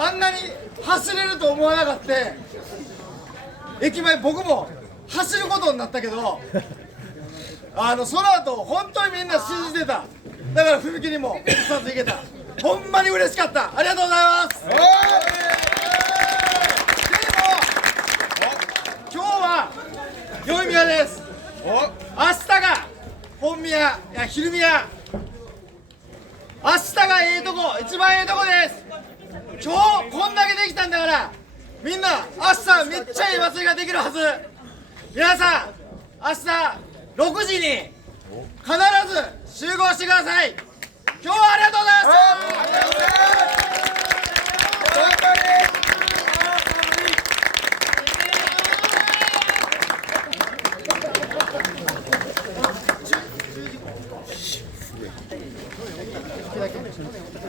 あんなに走れると思わなかった。駅前僕も走ることになったけど、その後本当にみんな信じてた。だから踏切も一発いけた。ほんまに嬉しかった。ありがとうございます。でも今日は宵宮です。明日が本宮、いや昼宮。明日がええとこ、一番ええとこです。今日こんだけできたんだから、みんな明日めっちゃいい祭りができるはず。皆さん明日6時に必ず集合してください。今日はありがとうございました。